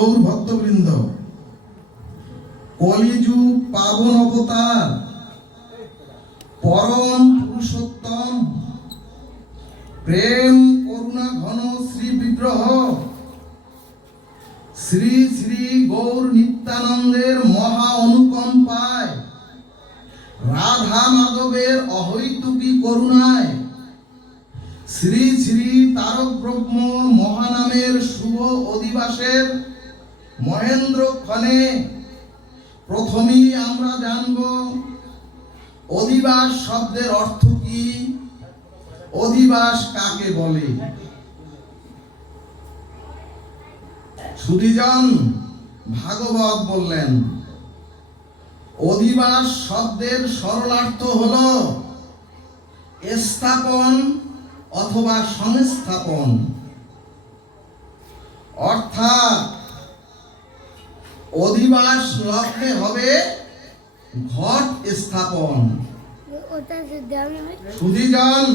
গৌর ভক্তবৃন্দ, কলিযুগ পাবন অবতার পরম পুরুষোত্তম প্রেম করুণা ঘন শ্রী বিগ্রহ শ্রী শ্রী গৌর নিত্যানন্দের মহা অনুকম্পায়, রাধা মাধবের অহৈতুকী করুণায়, শ্রী শ্রী তারক ব্রহ্ম মহানামের শুভ অধিবাসের মহেন্দ্রক্ষণে প্রথমেই আমরা জানব অধিবাস শব্দের অর্থ কি, অধিবাস কাকে বলে। সুধীজন ভাগবত বললেন, অধিবাস শব্দের সরলার্থ হলো স্থাপন অথবা সংস্থাপন, অর্থাৎ অধিবাস লগ্নে হবে ঘট স্থাপন। সুধীজন,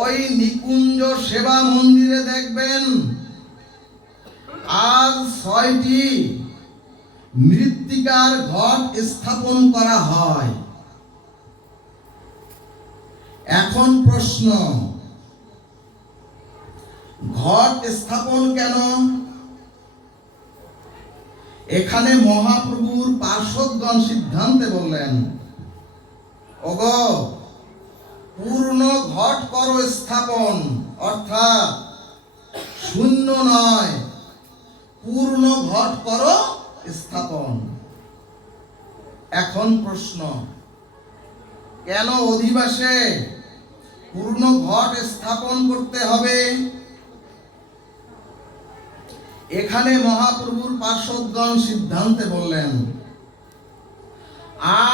ওই নিকুঞ্জ সেবা মন্দিরে দেখবেন আজ ৬টি মৃত্তিকার ঘট স্থাপন করা হয়। এখন প্রশ্ন, ঘট স্থাপন কেন? এখানে মহাপ্রভুর পার্শ্বদগণ সিদ্ধান্তে বললেন, ওগো পূর্ণ ঘট করো স্থাপন, অর্থাৎ শূন্য নয়, পূর্ণ ঘট করো স্থাপন। এখন প্রশ্ন, কেন অধিবাসে পূর্ণ ঘট স্থাপন করতে হবে? এখানে মহাপ্রভুর পার্শ্বদগণ সিদ্ধান্তে বললেন,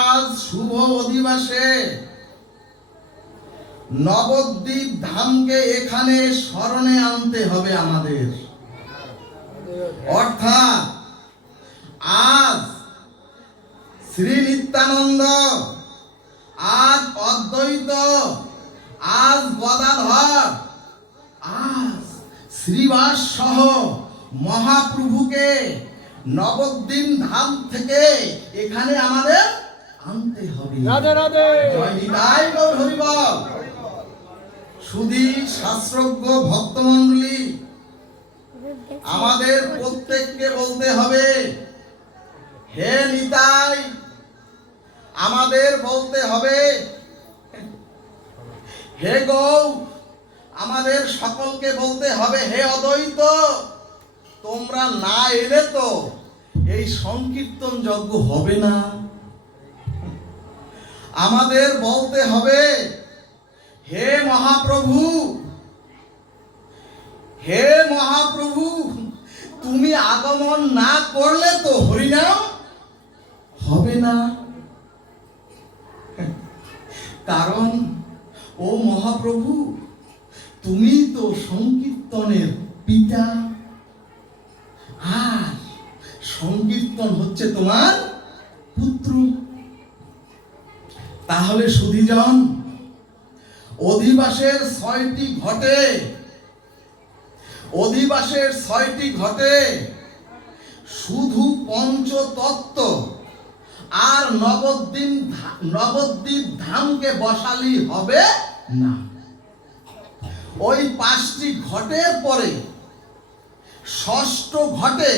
আজ শুভ অধিবাসে নবদ্বীপ ধামকে এখানে স্মরণে আনতে হবে আমাদের। অর্থাৎ আজ শ্রী নিত্যানন্দ, আজ অদ্বৈত, আজ গদাধর, আজ শ্রীবাস সহ মহাপ্রভুকে নবদ্বীপ ধাম থেকে এখানে আমাদের আনতে হবে। রাধে রাধে, জয় নিতাই গৌর হরি বল। শুধু শাস্ত্রজ্ঞ ভক্তমণ্ডলী, আমাদের প্রত্যেককে বলতে হবে, হে নিতাই, আমাদের বলতে হবে, হে গৌ, আমাদের সকলকে বলতে হবে, হে অদ্বৈত, তোমরা না এলে তো এই সংকীর্তন যজ্ঞ হবে না। আমাদের বলতে হবে, হে মহাপ্রভু, হে মহাপ্রভু, তুমি আগমন না করলে তো হরিনাম হবে না। কারণ ও মহাপ্রভু, তুমি তো সংকীর্তনের পিতা, আর সংকীর্তন হচ্ছে তোমার পুত্র। তাহলে সুধীজন, অধিবাসের ৬টি ঘটে, অধিবাসের ৬টি ঘটে শুধু পঞ্চতত্ত্ব আর নবদ্বীপ ধামকে বসালি হবে না। ওই ৫টি ঘটের পরে ষষ্ঠ ঘটে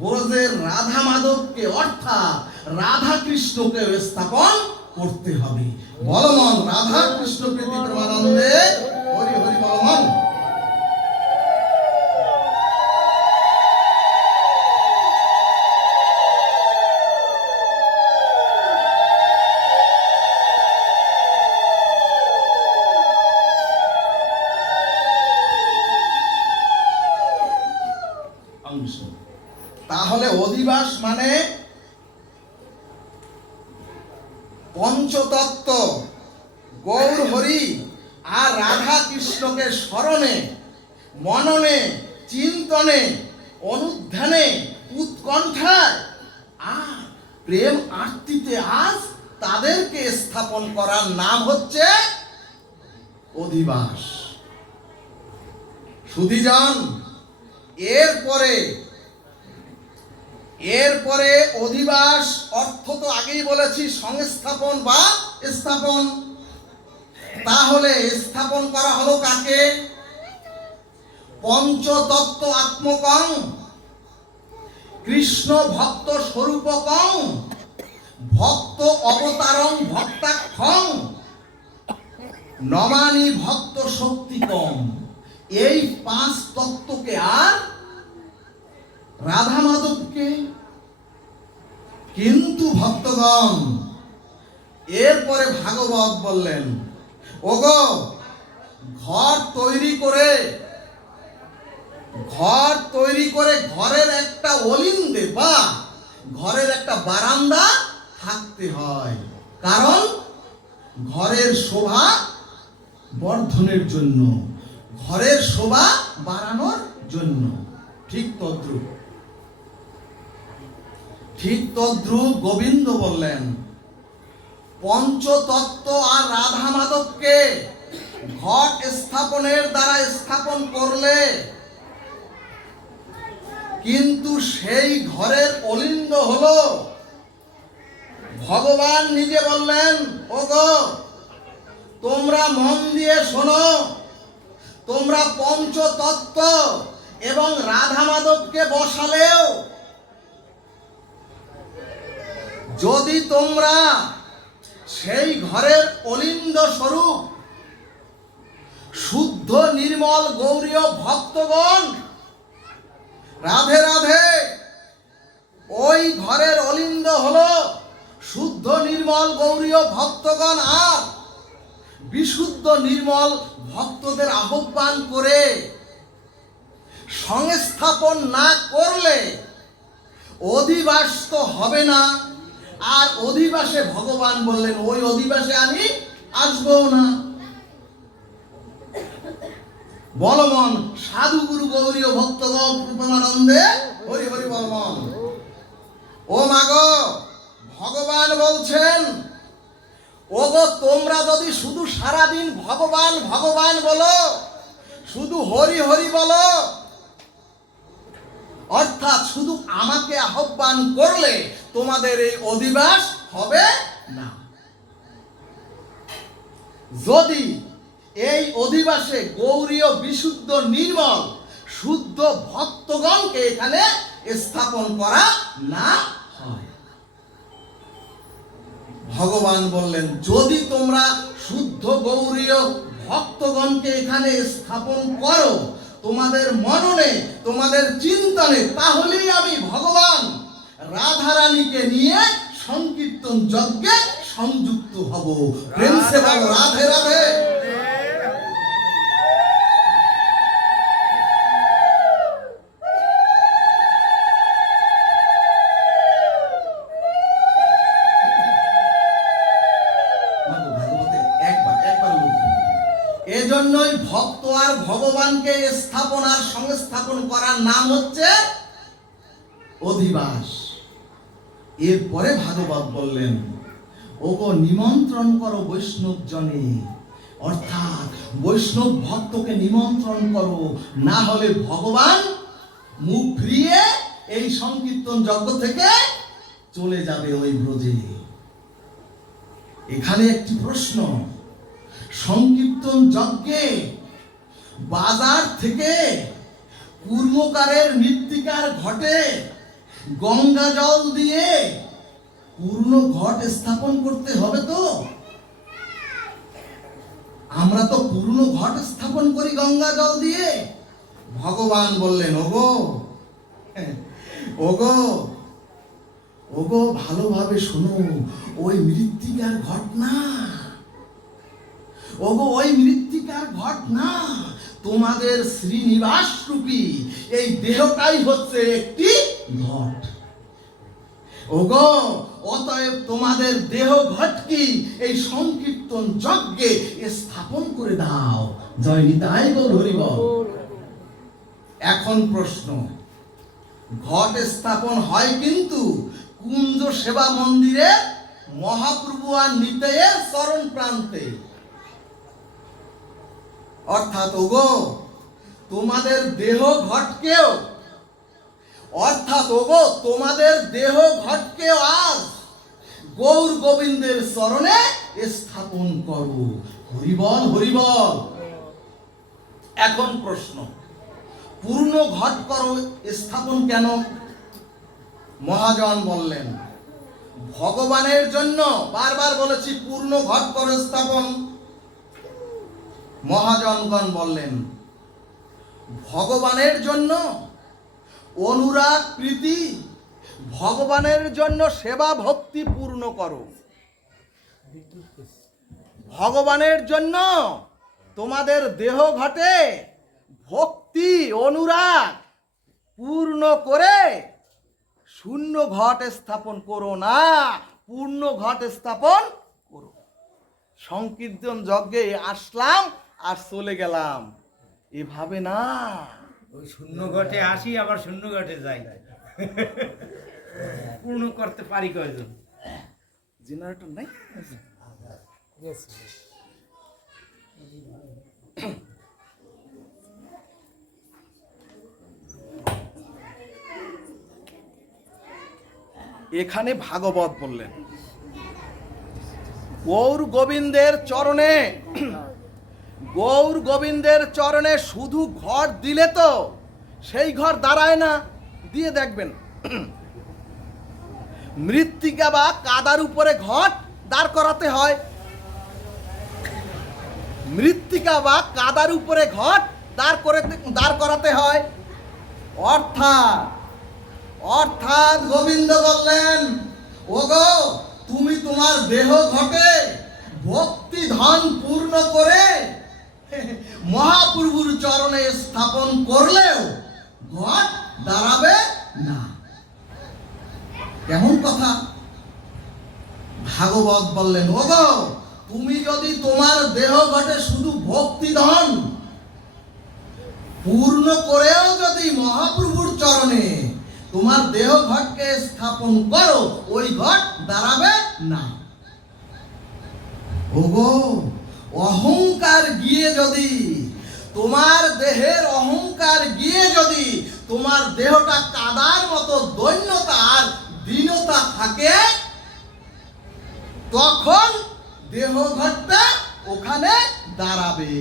ব্রজের রাধা মাধবকে, অর্থাৎ রাধা কৃষ্ণকে স্থাপন করতে হবে। বলমন রাধা কৃষ্ণ প্রীতি প্রেমানন্দে হরি হরি বলমন। তাহলে অধিবাস মানে পঞ্চতত্ত্ব গৌর হরি আর রাধা কৃষ্ণকে স্মরণে, মননে, চিন্তনে, অনুধ্যানে, উৎকণ্ঠায় আর প্রেম আরতিতে আজ তাদেরকে স্থাপন করার নাম হচ্ছে অধিবাস। সুধীজন, এরপরে এরপরে অধিবাস অর্থ তো আগেই বলেছি সংস্থাপন বা স্থাপন। তাহলে স্থাপন করা হলো কাকে? পঞ্চতত্ত্ব আত্মকং কৃষ্ণ ভক্ত স্বরূপকং ভক্ত অবতারং ভক্তাক্ষং নমানি ভক্ত শক্তিকম। এই 5 তত্ত্বকে আর রাধা মাধবকে। কিন্তু ভক্তগণ এরপরে ভাগবত বললেন, ওগো ঘর তৈরি করে ঘরের একটা অলিন্দে বা ঘরের একটা বারান্দা থাকতে হয়, কারণ ঘরের শোভা বর্ধনের জন্য, ঘরের শোভা বাড়ানোর জন্য। ঠিক তদ্রূপ গোবিন্দ বললেন, পঞ্চতত্ত্ব আর রাধা মাধবকে ঘট স্থাপনের দ্বারা স্থাপন করলে কিন্তু সেই ঘরের অলিন্দ হলো ভগবান নিজে বললেন, ওগো তোমরা মন দিয়ে শোনো, তোমরা পঞ্চতত্ত্ব এবং রাধা মাধবকে বসালেও যদি তোমরা সেই ঘরের অলিন্দ স্বরূপ শুদ্ধ নির্মল গৌরীয় ভক্তগণ, রাধে রাধে, ওই ঘরের অলিন্দ হলো শুদ্ধ নির্মল গৌরীয় ভক্তগণ, আর বিশুদ্ধ নির্মল ভক্তদের আহ্বান করে সংস্থাপন না করলে অধিবাস তো হবে না। আর অধিবাসে ভগবান বললেন, ওই অধিবাসে আমি আসবো না। বলমন সাধু গুরু গৌরী ভক্তগণ কৃপণানন্দে হরি হরি বলমন। ও মাগো, ভগবান বলছেন, ওগো তোমরা যদি শুধু সারাদিন ভগবান ভগবান বলো, শুধু হরি হরি বলো, অর্থাৎ শুধু আমাকে আহ্বান করলে তোমাদের এই অধিবাস হবে না। যদি এই অধিবাসে গৌরীয় বিশুদ্ধ নির্মল শুদ্ধ ভক্তগণকে এখানে স্থাপন করা না হয়, ভগবান বললেন, যদি তোমরা শুদ্ধ গৌরীয় ভক্তগণকে এখানে স্থাপন করো তোমাদের মননে, তোমাদের চিন্তনে, তাহলেই আমি ভগবান রাধারানীকে নিয়ে সংকীর্তন যজ্ঞে সংযুক্ত হব। প্রেম সে বলো রাধে রাধে। এজন্যই ভক্ত আর ভগবানকে স্থাপন আর সংস্থাপন করার নাম হচ্ছে অধিবাস। এরপরে ভাগবত বললেন, ওগো নিমন্ত্রণ করো বৈষ্ণব জনে, অর্থাৎ বৈষ্ণব ভক্তকে নিমন্ত্রণ করো, না হলে ভগবান মুখ ফিরিয়ে এই সংকীর্তন যজ্ঞ থেকে চলে যাবে ওই ব্রজে। এখানে একটি প্রশ্ন, সংকীর্তন যজ্ঞে বাজার থেকে পূর্ণকারের মৃত্তিকার ঘটে গঙ্গা জল দিয়ে পূর্ণ ঘট স্থাপন করতে হবে তো? আমরা তো পূর্ণ ঘট স্থাপন করি গঙ্গা জল দিয়ে। ভগবান বললেন, ওগো ওগো ওগো ভালোভাবে শোনো, ওই মৃত্তিকার ঘট না, ওগো ওই মৃত্তিকার ঘট না, তোমাদের শ্রীনিবাস রূপী এই দেহটাই হচ্ছে একটি ঘট। ওগো অতএব তোমাদের দেহ ঘটকি এই সংকীর্তন যজ্ঞে স্থাপন করে দাও। জয় নিতাই গৌর হরি বল। এখন প্রশ্ন, ঘট স্থাপন হয় কিন্তু কুঞ্জ সেবা মন্দিরে মহাপ্রভু আর নিতাইয়ের চরণ প্রান্তে, অর্থাৎ ওগো তোমাদের দেহ ঘটকেও অর্থাৎ ওগো তোমাদের দেহ ঘটকে আজ গৌর গোবিন্দের চরণে স্থাপন করো। হরিবল হরিবল। এখন প্রশ্ন, পূর্ণ ঘট করো স্থাপন কেন? মহাজন বললেন ভগবানের জন্য। বারবার বলেছি পূর্ণ ঘট করো স্থাপন। মহাজনগণ বললেন ভগবানের জন্য অনুরাগ প্রীতি, ভগবানের জন্য সেবা ভক্তি পূর্ণ করো। ভগবানের জন্য তোমাদের দেহ ঘটে ভক্তি অনুরাগ পূর্ণ করে শূন্য ঘট স্থাপন করো না, পূর্ণ ঘট স্থাপন করো। সংকীর্তন যজ্ঞে আসলাম আর চলে গেলাম, এভাবে না। ওই শূন্য ঘটে আসি আবার শূন্য ঘটে যাই, পূর্ণ করতে পারি কয়জন? জেনারেটর নাই? এখানে ভাগবত বললেন গৌর গোবিন্দের চরণে, গৌর গোবিন্দের চরণে শুধু ঘর দিলে তো সেই ঘর দাঁড়ায় না। দিয়ে দেখবেন মৃত্তিকা বা কাদার উপরে ঘট দাঁড় করাতে হয়। মৃত্তিকা বা কাদার উপরে ঘট দাঁড় করাতে হয়। অর্থাৎ গোবিন্দ বললেন ওগো তুমি তোমার দেহ ঘটে ভক্তি ধন পূর্ণ করে মহাপ্রভুর চরণে স্থাপন করলেও ঘট দাঁড়াবে না। কেমন কথা? ভাগবত বললেন ওগো তুমি যদি তোমার দেহ ঘটে শুধু ভক্তি ধন পূর্ণ করেও যদি মহাপ্রভুর চরণে তোমার দেহ ঘটকে স্থাপন করো, ওই ঘট দাঁড়াবে না। ওগো অহংকার গিয়ে যদি তোমার দেহের অহংকার গিয়ে যদি তোমার দেহটা কাদার মতো দৈন্যতা আর দীনতা থাকে, তখন দেহ ঘটটা ওখানে দাঁড়াবে।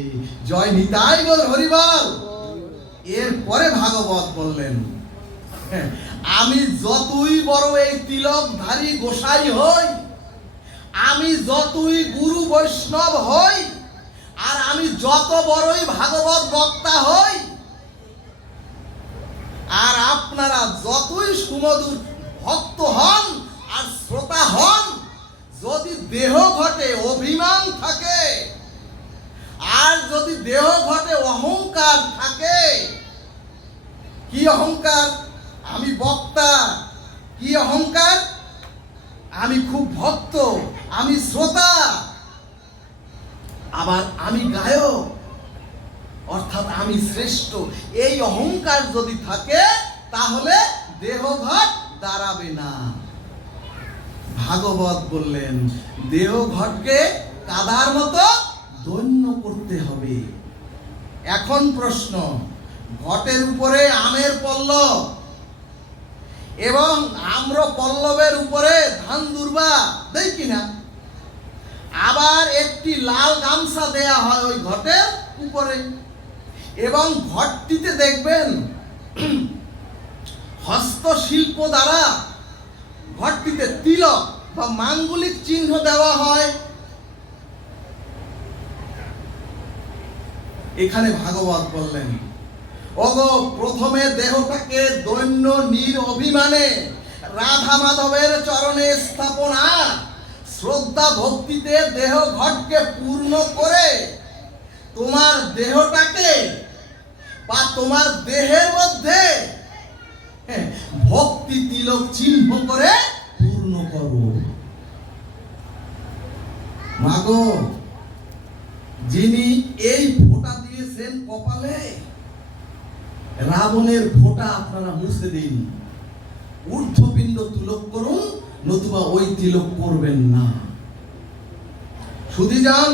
জয় নিতাই গৌর হরিবল। এরপরে ভাগবত বললেন আমি যতই বড় এই তিলকধারী গোসাই হই, আমি যতই গুরু বৈষ্ণব হই, আর আমি যত বড়ই ভাগবত বক্তা হই, আর আপনারা যতই সুমধুর ভক্ত হন আর শ্রোতা হন, যদি দেহ ঘটে অভিমান থাকে আর যদি দেহ ঘটে অহংকার থাকে, কি অহংকার? আমি বক্তা। কি অহংকার? আমি খুব ভক্ত, আমি শ্রোতা, আবার আমি গায়ক, অর্থাৎ আমি শ্রেষ্ঠ। এই অহংকার যদি থাকে তাহলে দেহঘট দাঁড়াবে না। ভাগবত বললেন দেহঘটকে কাদার মতো দৈন্য করতে হবে। এখন প্রশ্ন, ঘটের উপরে আমের পল্লব এবং আম্র পল্লবের উপরে ধান দুর্বা দেই কিনা? আবার একটি লাল গামছা দেয়া হয় ওই ঘটের উপরে, এবং ঘটটিতে দেখবেন হস্তশিল্প দ্বারা ঘটটিতে তিলক বা মাঙ্গলিক চিহ্ন দেওয়া হয়। এখানে ভাগবত বললেন ওগো প্রথমে দেহটাকে দৈন্য নিরভিমানে রাধা মাধবের চরণে স্থাপনা শ্রদ্ধা ভক্তিতে দেহ ঘটকে পূর্ণ করে তোমার দেহটাকে বা তোমার দেহের মধ্যে ভক্তি তিলক চিহ্ন করে পূর্ণ করো। মাগো যিনি এই ফোঁটা দিয়েছেন কপালে, রাবণের ফোঁটা আপনারা মুছে দিন, ঊর্ধ্বপিণ্ড তিলক করুন, নতুবা ওই তিলক করবেন না। শুধু যান,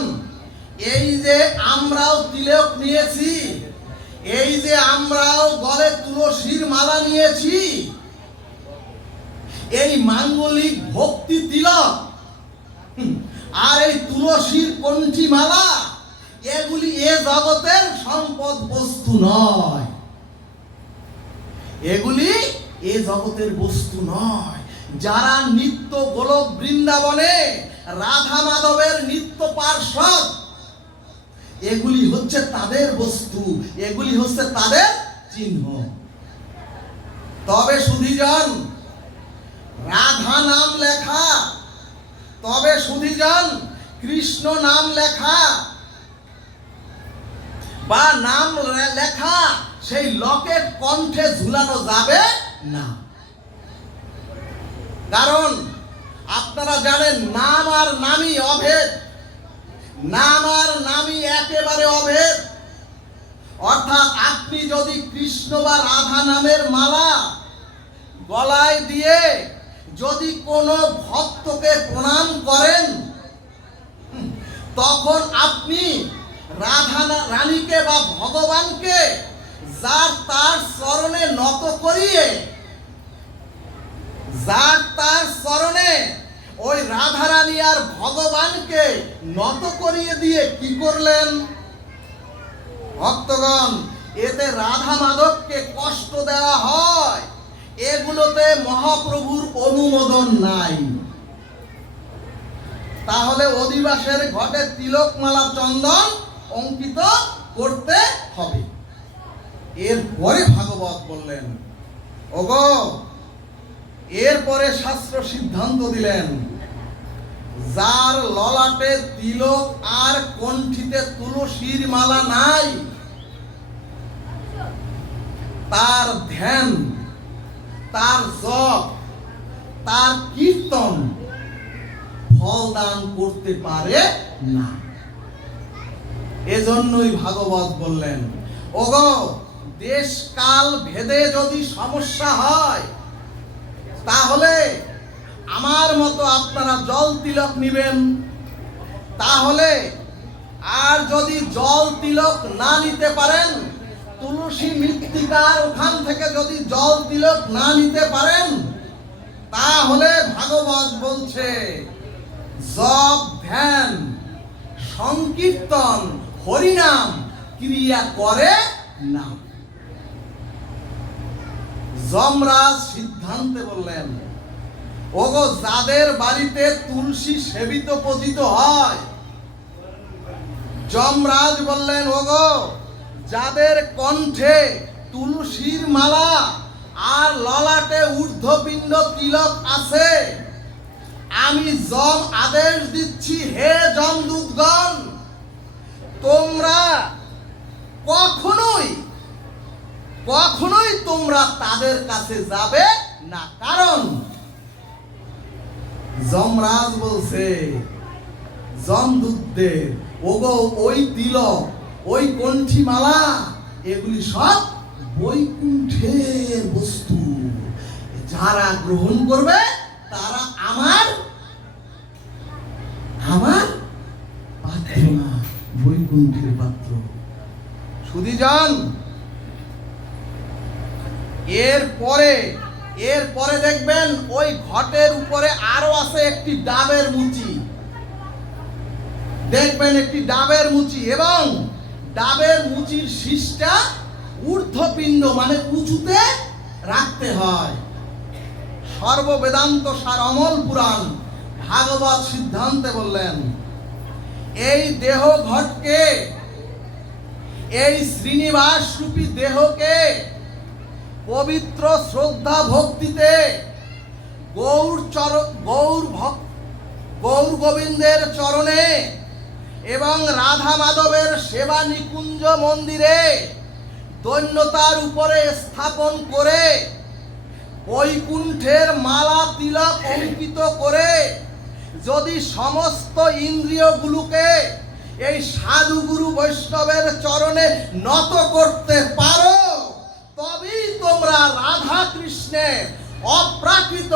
এই যে আমরাও তিলক নিয়েছি, এই যে আমরাও গলে তুলসীর মালা নিয়েছি, এই মাঙ্গলিক ভক্তি তিলক আর এই তুলসীর কণ্ঠী মালা, এগুলি এ জগতের সম্পদ বস্তু নয়। এগুলি এ জগতের বস্তু নয়। যারা নিত্য গোলক বৃন্দাবনে রাধা মাধবের নিত্য পার্ষদ, এগুলি হচ্ছে তাদের বস্তু, এগুলি হচ্ছে তাদের চিহ্ন। তবে সুধীজন, রাধা নাম লেখা, তবে সুধীজন কৃষ্ণ নাম লেখা বা নাম লেখা সেই লকেট কণ্ঠে ঝুলানো যাবে না। কারণ আপনারা জানেন নাম আর নামই অভেদ, নাম আর নামই একেবারে অভেদ। অর্থাৎ আপনি যদি কৃষ্ণ বা রাধা নামের মালা গলায় দিয়ে যদি কোনো ভক্তকে প্রণাম করেন, তখন আপনি রাধা রানীকে বা ভগবানকে যার তার চরণে নত করিয়ে, যার তার চরণে ওই রাধা রানী আর ভগবানকে নত করিয়ে দিয়ে কি করলেন? ভক্তগণ, এতে রাধা মাধবকে কষ্ট দেওয়া হয়, এগুলোতে মহাপ্রভুর অনুমোদন নাই। তাহলে অধিবাসের ঘটে তিলকমালা চন্দন অঙ্কিত করতে হবে। এরপরে ভাগবত বললেন, ওগো, এরপরে শাস্ত্র সিদ্ধান্ত দিলেন, যার ললাটে তিলক আর কণ্ঠিতে তুলসীর মালা নাই, তার ধ্যান, তার জপ, তার কীর্তন ফল দান করতে পারে না। এজন্যই ভাগবত বললেন, ওগো, দেশ কাল ভেদে যদি সমস্যা হয়, তাহলে আমার মতো আপনারা জল তিলক নিবেন। তাহলে আর যদি জল তিলক না নিতে পারেন, তুলসী মৃত্তিকার ওখান থেকে যদি জল তিলক না নিতে পারেন, তাহলে ভাগবত বলছে জপ, ধ্যান, সংকীর্তন, হরিনাম ক্রিয়া করে না। যমরাজ সিদ্ধান্তে বললেন, ওগো, যাদের বাড়িতে তুলসী সেবিত পূজিত হয়, যমরাজ বললেন, ওগো, যাদের কণ্ঠে তুলসীর মালা আর ললাটে ঊর্ধ্বপিণ্ড তিলক আছে, আমি যম আদেশ দিচ্ছি, হে যমদূতগণ, তোমরা কখনোই কখনোই তোমরা তাদের কাছে যাবে না। কারণ যমরাজ বলছে যমদূতদের, ওগো, ওই তিলক, ওই কণ্ঠী মালা, এগুলি সব বৈকুণ্ঠের বস্তু। যারা গ্রহণ করবে তারা আমার পাত্র না, বৈকুণ্ঠের পাত্র। সুধীজন, এরপরে দেখবেন ওই ঘটের উপরে আরো আছে একটি ডাবের মুচি। দেখবেন একটি ডাবের মুচি, এবং ডাবের মুচির শীষটা ঊর্ধ্বপিণ্ড মানে উঁচুতে রাখতে হয়। সর্ববেদান্ত সার অমল পুরাণ ভাগবত সিদ্ধান্তে বললেন, এই দেহ ঘটকে, এই শ্রীনিবাস রূপী দেহকে পবিত্র শ্রদ্ধা ভক্তিতে গৌর গোবিন্দের চরণে এবং রাধা মাধবের সেবা নিকুঞ্জ মন্দিরে দৈন্যতার উপরে স্থাপন করে বৈকুণ্ঠের মালা তিলক অঙ্কিত করে যদি সমস্ত ইন্দ্রিয়গুলোকে এই সাধু গুরু বৈষ্ণবের চরণে নত করতে পারো, তবেই তোমরা রাধা কৃষ্ণের অপ্রাকৃত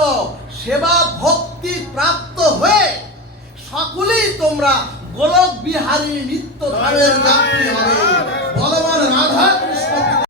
সেবা ভক্তি প্রাপ্ত হয়ে সকলেই তোমরা গোলক বিহারী নিত্য ধামের যাত্রী হবে।